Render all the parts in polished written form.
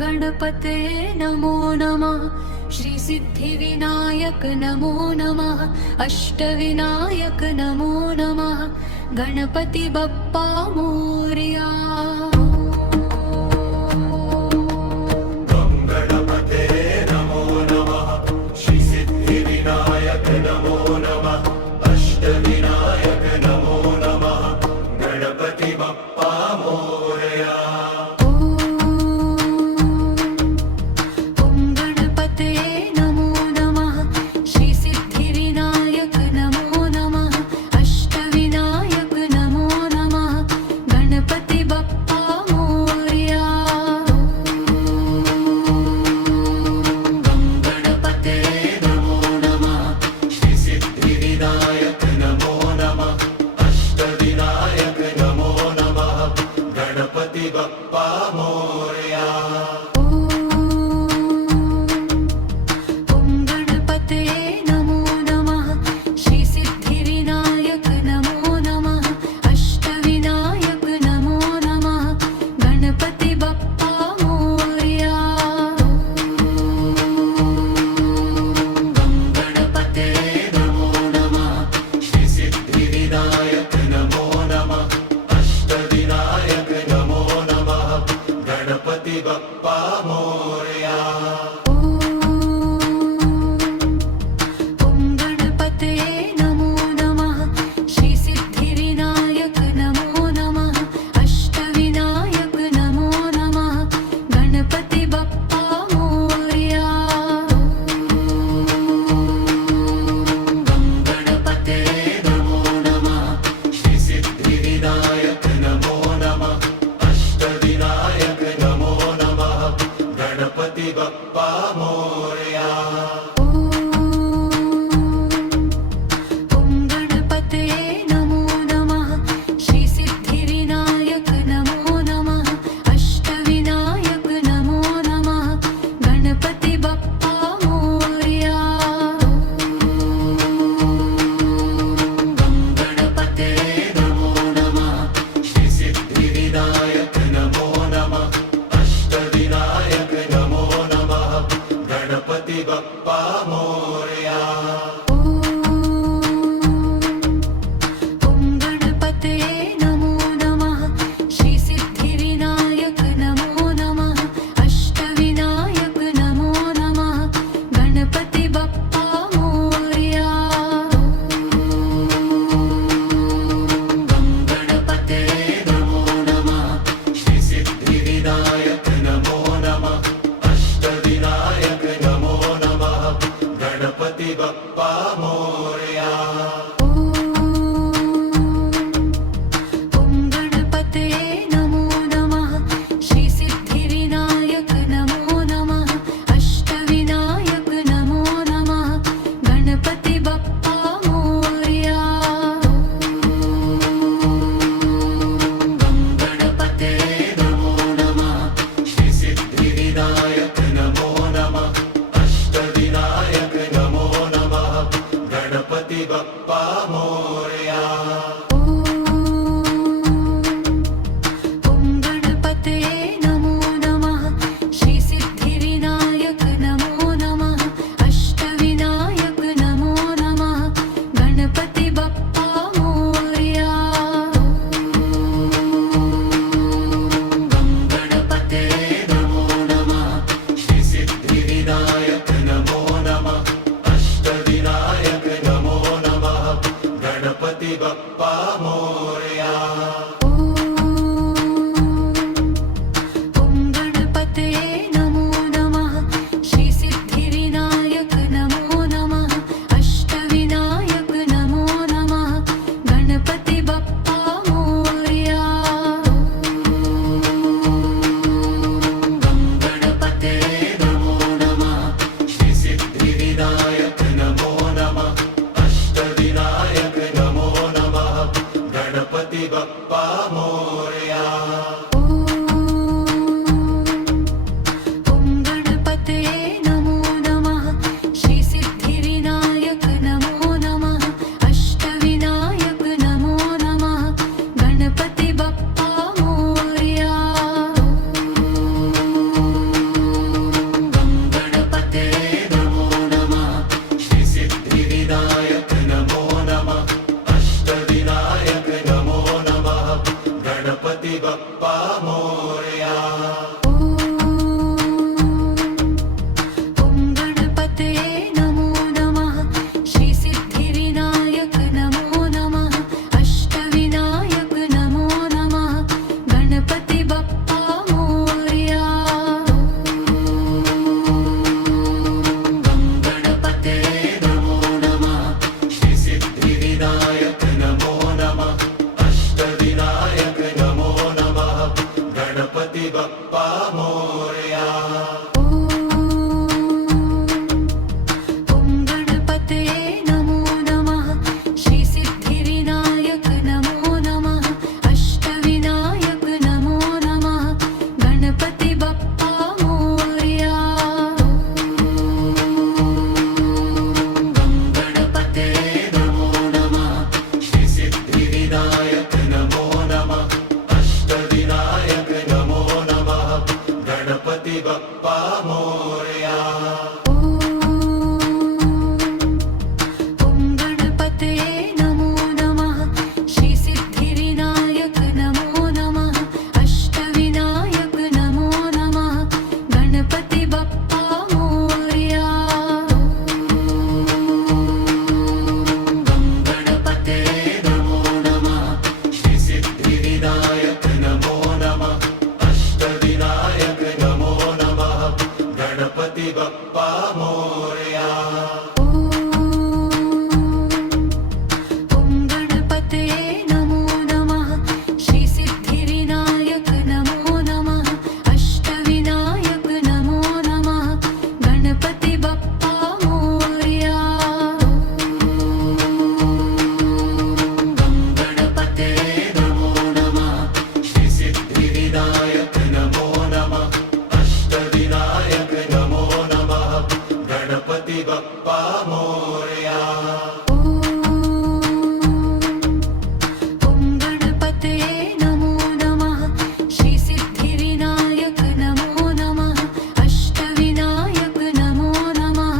गणपते नमो नमः। श्री सिद्धिविनायक नमो नमः। अष्टविनायक नमो नमः। गणपति बप्पा मोरया। गणपते नमो नमः। श्री सिद्धिविनायक नमो नमः। अष्टविनायक नमो नमः। गणपति बप्पा मोरया। गणपति बप्पा मोरया। ॐ गणपते नमो नमः। श्री सिद्धिविनायक नमो नमः। अष्टविनायक नमो नमः। गणपति बप्पा मोरया। गणपते नमो नमः। श्री सिद्धिविनायक नमो नमः। अष्टविनायक नमो नमः। गणपति बप्पा मोरया। ॐ गणपते नमो नमः। श्री सिद्धिविनायक नमो नमः। अष्टविनायक नमो नमः। गणपति बप्पा मोरया। गणपते नमो नमः। श्री सिद्धिविनायक नमो नमः। अष्टविनायक नमो नमः। गणपति बप्पा मोरया। ॐ गणपते नमो नमः। श्री सिद्धिविनायक नमो नमः। अष्टविनायक नमो नमः। गणपति बप्पा मोरया। गणपते नमो नमः। श्री सिद्धिविनायक नमो नमः। अष्टविनायक नमो नमः। गणपती बाप्पा मोरया. ॐ गणपतये नमो नमः श्री सिद्धिविनायक नमो नमः अष्टविनायक नमो नमः गणपती बाप्पा मोरया. गणपतये नमो नमः श्री सिद्धिविनायक नमो नमः अष्टविनायक नमो नमः गणपती बाप्पा मोरया. ॐ गणपतये नमो नमः श्री सिद्धिविनायक नमो नमः अष्टविनायक नमो नमः गणपती बाप्पा मोरया. गणपतये नमो नमः श्री सिद्धिविनायक नमो नमः अष्टविनायक नमो नमः गणपती बाप्पा मोरया. ॐ गणपतये नमो नमः श्री सिद्धिविनायक नमो नमः अष्टविनायक नमो नमः गणपती बाप्पा मोरया. गणपतये नमो नमः श्री सिद्धिविनायक नमो नमः अष्टविनायक नमो नमः गणपती बाप्पा मोरया. ॐ गणपतये नमो नमः श्री सिद्धिविनायक नमो नमः अष्टविनायक नमो नमः गणपती बाप्पा मोरया. गणपतये नमो नमः श्री सिद्धिविनायक नमो नमः अष्टविनायक नमो नमः गणपती बाप्पा मोरया. ॐ गणपतये नमो नमः श्री सिद्धिविनायक नमो नमः अष्टविनायक नमो नमः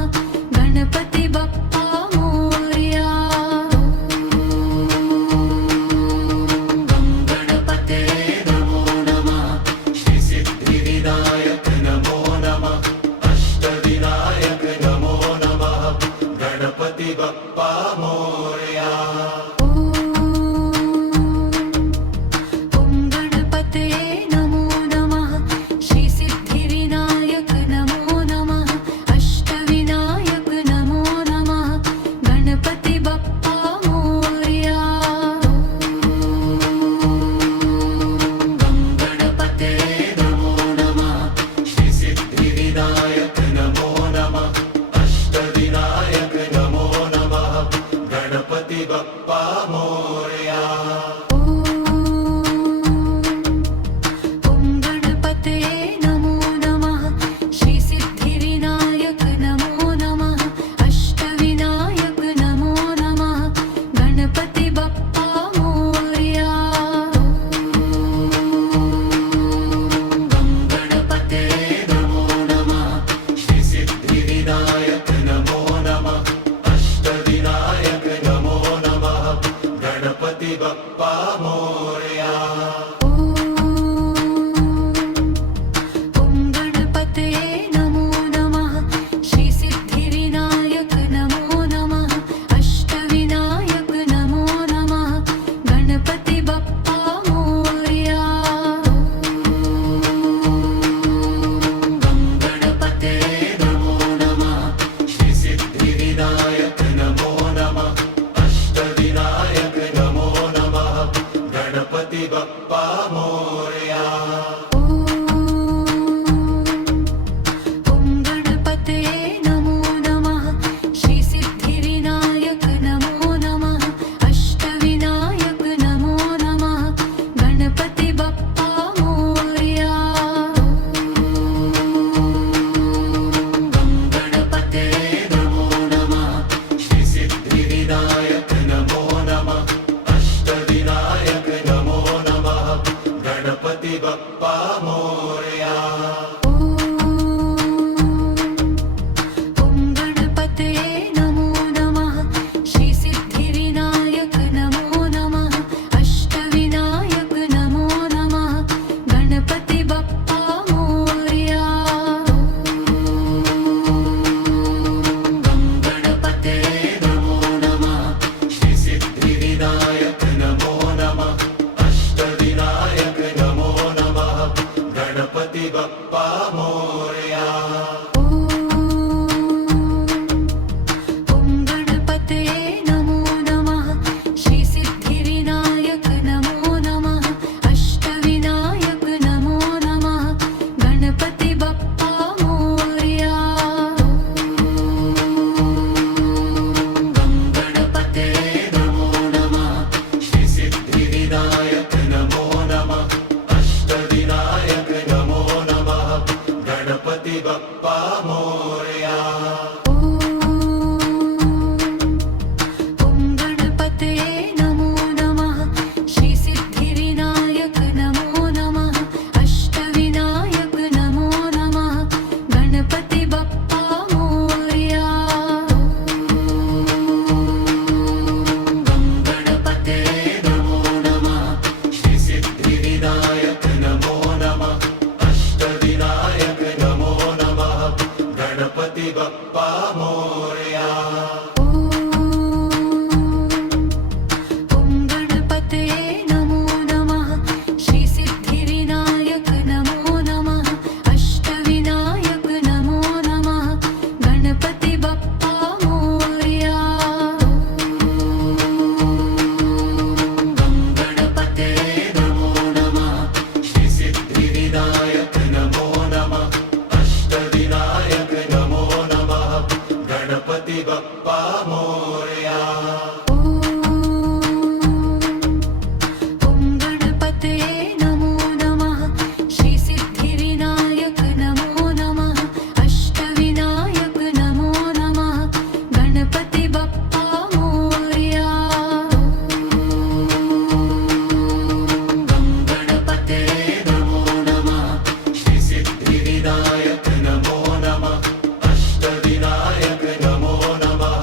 गणपती बाप्पा मोरया. गणपतये नमो नमः श्री सिद्धिविनायक नमो नमः अष्टविनायक नमो नमः गणपती बाप्पा मोरया. ॐ गणपतये नमो नमः श्री सिद्धिविनायक नमो नमः अष्टविनायक नमो नमः गणपती बाप्पा मोरया. गणपतये नमो नमः श्री सिद्धिविनायक नमो नमः अष्टविनायक नमो नमः गणपती बाप्पा मोरया. ॐ गणपतये नमो नमः श्री सिद्धिविनायक नमो नमः अष्टविनायक नमो नमः गणपती बाप्पा मोरया. गणपतये नमो नमः श्री सिद्धिविनायक नमो नमः अष्टविनायक नमो नमः गणपती बाप्पा मोरया. ॐ गणपतये नमो नमः श्री सिद्धिविनायक नमो नमः अष्टविनायक नमो नमः गणपती बाप्पा मोरया. गणपतये नमो नमः श्री सिद्धिविनायक नमो नमः अष्टविनायक नमो नमः गणपती बाप्पा मोरया. ॐ गणपतये नमो नमः श्री सिद्धिविनायक नमो नमः अष्टविनायक नमो नमः गणपती बाप्पा मोरया. गणपतये नमो नमः श्री सिद्धिविनायक नमो नमः अष्टविनायक नमो नमः गणपती बाप्पा मोरया. ॐ गणपतये नमो नमः श्री सिद्धिविनायक नमो नमः अष्टविनायक नमो नमः बाप्पा मोरया. ॐ गणपतये नमो नमः श्री सिद्धिविनायक नमो नमः अष्टविनायक नमो नमः गणपति बप्पा मोरया. गणपतये नमो नमः श्री सिद्धिविनायक नमो नमः अष्टविनायक नमो नमः गणपति बाप्पा मोरया. ॐ गणपतये नमो नमः श्री सिद्धिविनायक नमो नमः अष्टविनायक नमो नमः गणपति बप्पा मोरया. गणपतये नमो नमः श्री सिद्धिविनायक नमो नमः अष्टविनायक नमो नमः गणपति बाप्पा मोरया. ॐ गणपतये नमो नमः श्री सिद्धिविनायक नमो नमः अष्टविनायक नमो नमः गणपति बप्पा मोरया. गणपतये नमो नमः श्री सिद्धिविनायक नमो नमः अष्टविनायक नमो नमः गणपति बाप्पा मोरया. ॐ गणपतये नमो नमः श्री सिद्धिविनायक नमो नमः अष्टविनायक नमो नमः गणपति बप्पा मोरया. गणपतये नमो नमः श्री सिद्धिविनायक नमो नमः अष्टविनायक नमो नमः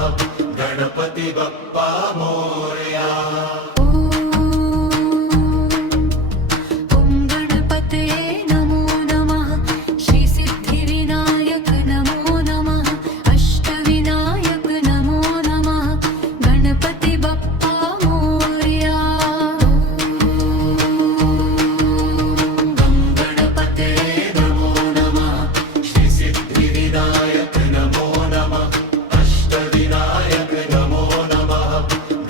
गणपति बाप्पा मोरया. ॐ गणपतये नमो नमः श्री सिद्धिविनायक नमो नमः अष्टविनायक नमो नमः गणपति बप्पा मोरया. गणपतये नमो नमः श्री सिद्धिविनायक नमो नमः अष्टविनायक नमो नमः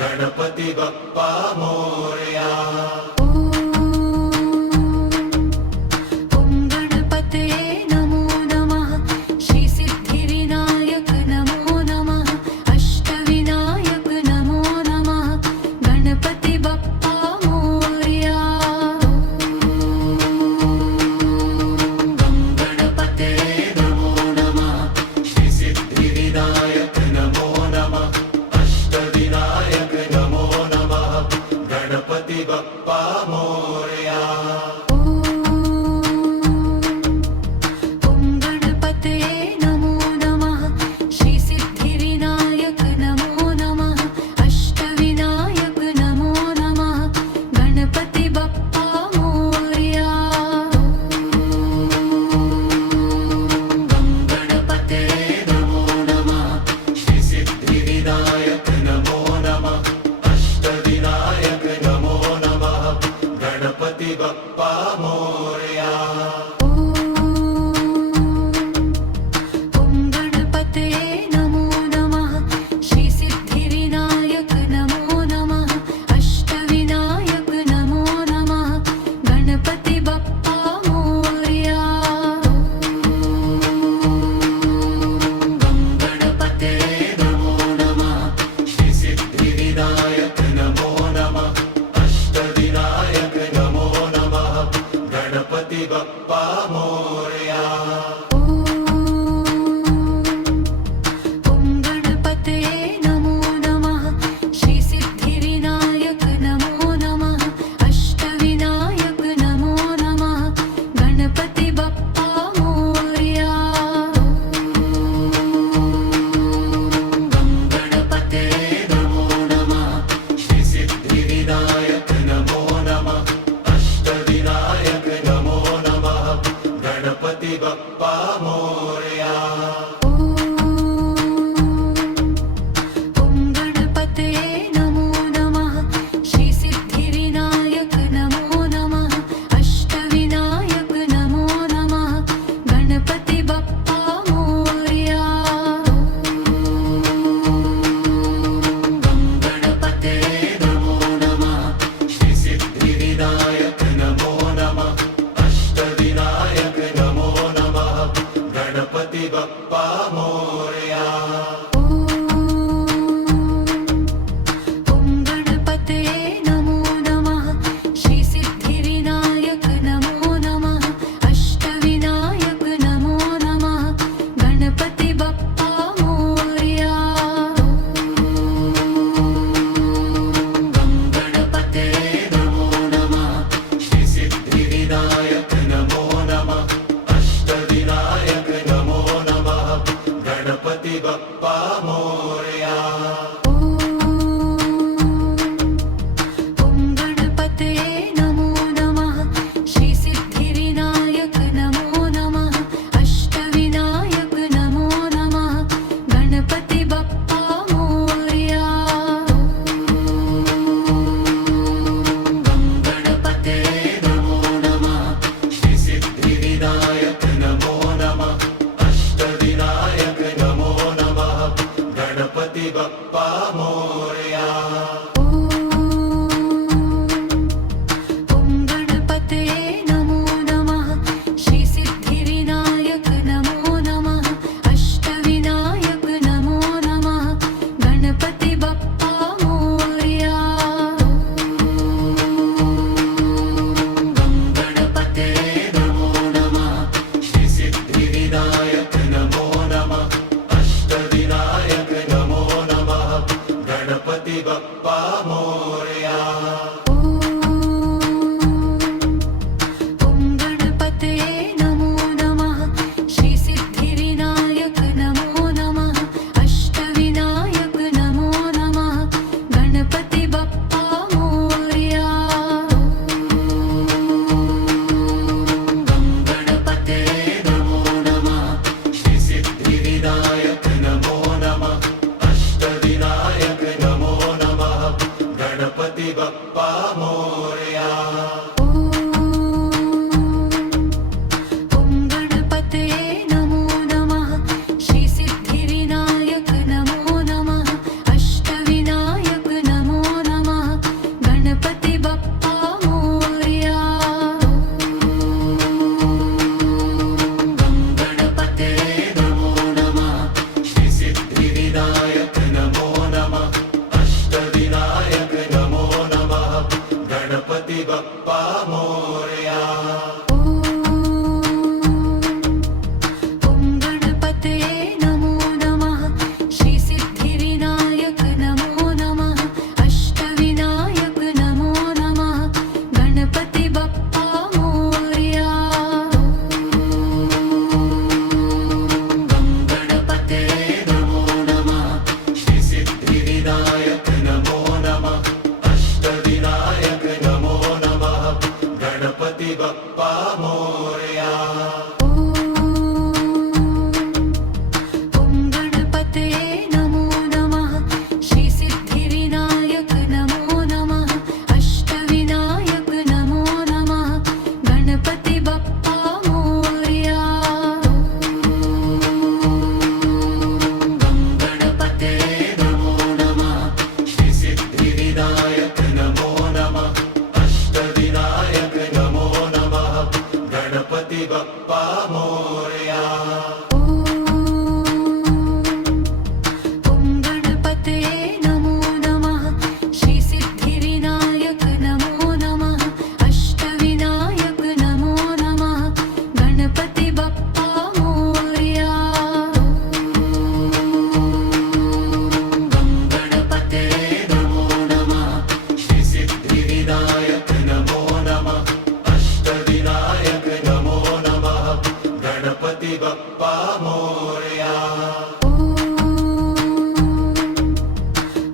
गणपति बाप्पा मोरया. ॐ गणपतये नमो नमः श्री सिद्धिविनायक नमो नमः अष्टविनायक नमो नमः गणपति बप्पा मोरया. गणपतये नमो नमः श्री सिद्धिविनायक नमो नमः अष्टविनायक नमो नमः गणपति बाप्पा मोरया. ॐ गणपतये नमो नमः श्री सिद्धिविनायक नमो नमः अष्टविनायक नमो नमः गणपति बप्पा मोरया. गणपतये नमो नमः श्री सिद्धिविनायक नमो नमः अष्टविनायक नमो नमः गणपति बाप्पा मोरया. ॐ गणपतये नमो नमः श्री सिद्धिविनायक नमो नमः अष्टविनायक नमो नमः गणपति बप्पा मोरया. गणपतये नमो नमः श्री सिद्धिविनायक नमो नमः अष्टविनायक नमो नमः गणपति बाप्पा मोरया. ॐ गणपतये नमो नमः श्री सिद्धिविनायक नमो नमः अष्टविनायक नमो नमः गणपति बप्पा मोरया. गणपतये नमो नमः श्री सिद्धिविनायक नमो नमः अष्टविनायक नमो नमः गणपति बाप्पा मोरया. ॐ गणपतये नमो नमः श्री सिद्धिविनायक नमो नमः अष्टविनायक नमो नमः गणपति बप्पा मोरया. गणपते नमो नमः श्री सिद्धिविनायक नमो नमः अष्टविनायक नमो नमः गणपति बाप्पा मोरया. ॐ गणपतये नमो नमः श्री सिद्धिविनायक नमो नमः अष्टविनायक नमो नमः गणपति बप्पा मोरया. गणपते नमो नमः श्री सिद्धिविनायक नमो नमः अष्टविनायक नमो नमः गणपति बाप्पा मोरया. ॐ गणपतये नमो नमः श्री सिद्धिविनायक नमो नमः अष्टविनायक नमो नमः गणपति बप्पा मोरया. गणपते नमो नमः श्री सिद्धिविनायक नमो नमः अष्टविनायक नमो नमः गणपति बाप्पा मोरया. ॐ गणपतये नमो नमः श्री सिद्धिविनायक नमो नमः अष्टविनायक नमो नमः गणपति बप्पा मोरया. गणपते नमो नमः श्री सिद्धिविनायक नमो नमः अष्टविनायक नमो नमः गणपति बाप्पा मोरया. ॐ गणपतये नमो नमः श्री सिद्धिविनायक नमो नमः अष्टविनायक नमो नमः गणपति बप्पा मोरया. गणपते नमो नमः श्री सिद्धिविनायक नमो नमः अष्टविनायक नमो नमः गणपति बाप्पा मोरया. ॐ गणपतये नमो नमः श्री सिद्धिविनायक नमो नमः अष्टविनायक नमो नमः गणपति बप्पा मोरया. गणपते नमो नमः श्री सिद्धिविनायक नमो नमः अष्टविनायक नमो नमः गणपति बाप्पा मोरया. ॐ गणपतये नमो नमः श्री सिद्धिविनायक नमो नमः अष्टविनायक नमो नमः गणपति बप्पा मोरया. गणपते नमो नमः श्री सिद्धिविनायक नमो नमः अष्टविनायक नमो नमः गणपति बाप्पा मोरया. ॐ गणपतये नमो नमः श्री सिद्धिविनायक नमो नमः अष्टविनायक नमो नमः गणपति बप्पा मोरया. गणपते नमो नमः श्री सिद्धिविनायक नमो नमः अष्टविनायक नमो नमः गणपति बाप्पा मोरया.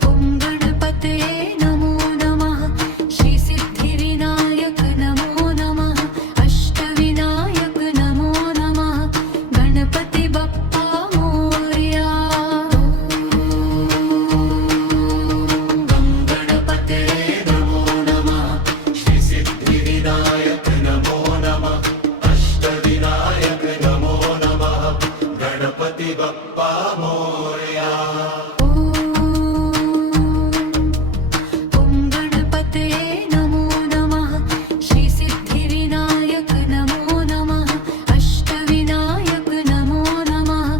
ॐ गणपतये नमो नमः श्री सिद्धिविनायक नमो नमः अष्टविनायक नमो नमः गणपति बप्पा मोरया. गणपते नमो नमः श्री सिद्धिविनायक नमो नमः अष्टविनायक नमो नमः गणपति बाप्पा मोरया. ॐ गणपतये नमो नमः श्री सिद्धिविनायक नमो नमः अष्टविनायक नमो नमः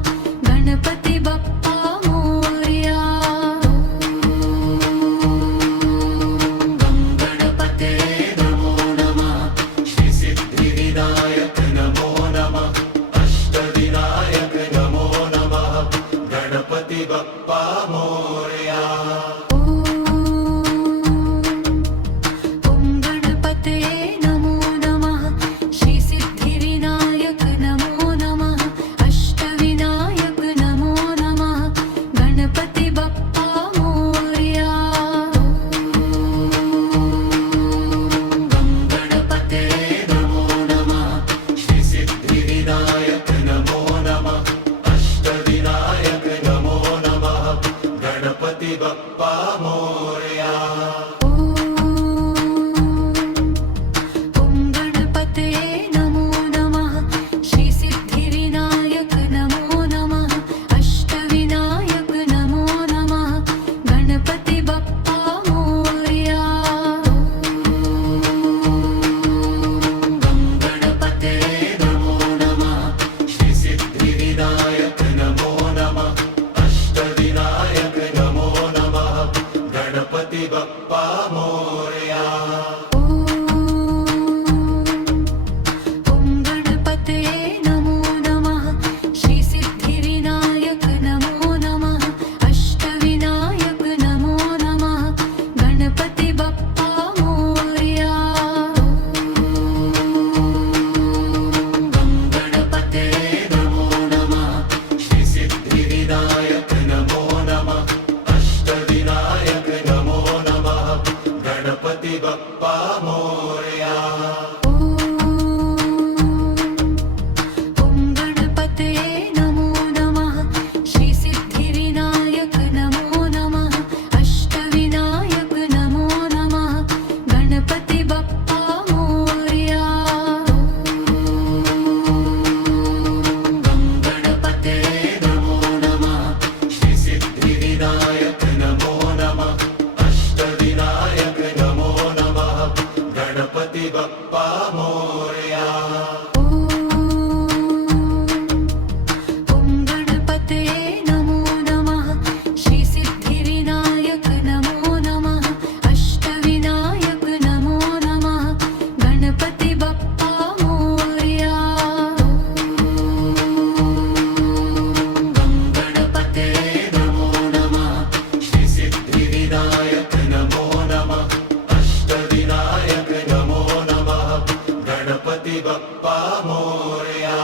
मोरया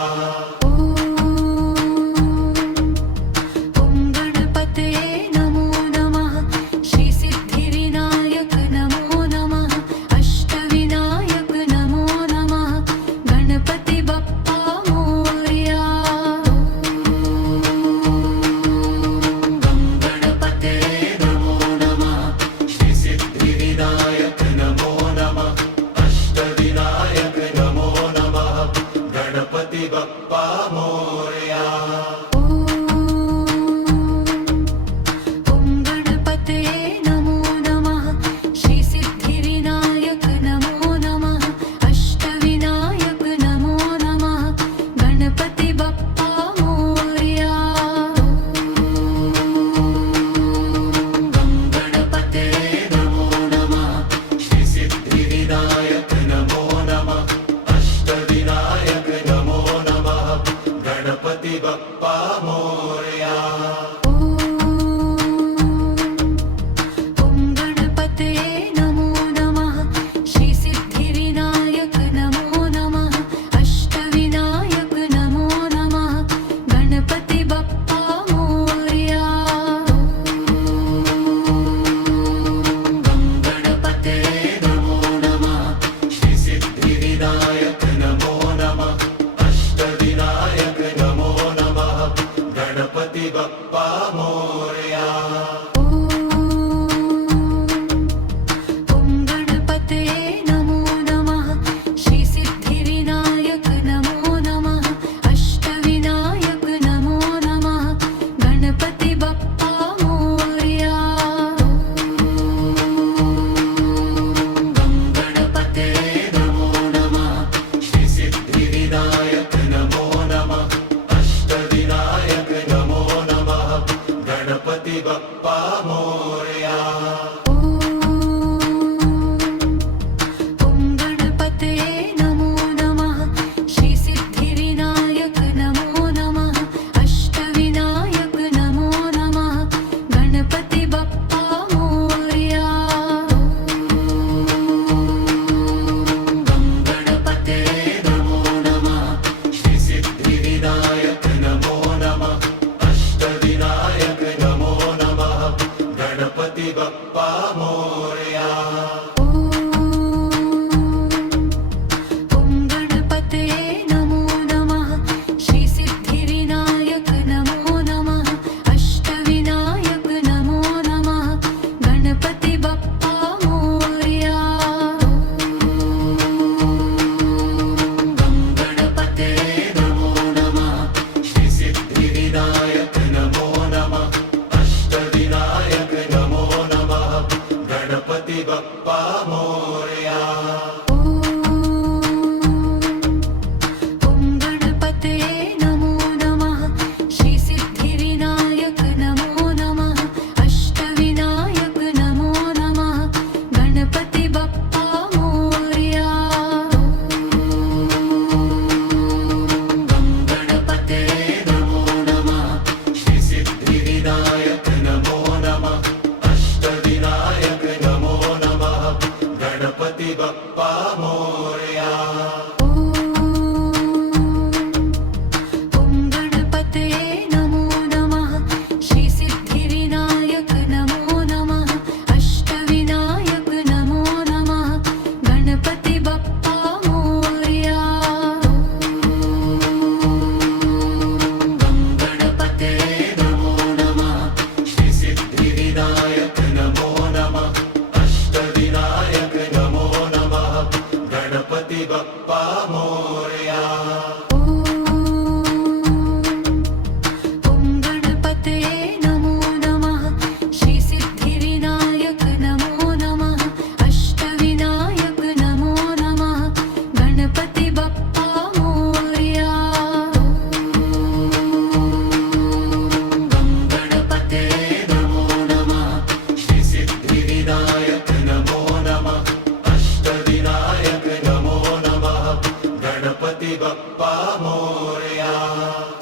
ॐ गणपतये नमो नमः श्री सिद्धिविनायक नमो नमः अष्टविनायक नमो नमः गणपति बप्पा मोरया गणपतये नमो नमः श्री सिद्धिविनायक नमो नमः अष्टविनायक नमो नमः गणपति बप्पा मोरया ॐ गणपतये नमो नमः श्री सिद्धिविनायक नमो नमः अष्टविनायक नमो नमः गणपति बप्पा मोरया गणपतये नमो नमः श्री सिद्धिविनायक नमो नमः अष्टविनायक नमो नमः गणपति बप्पा मोरया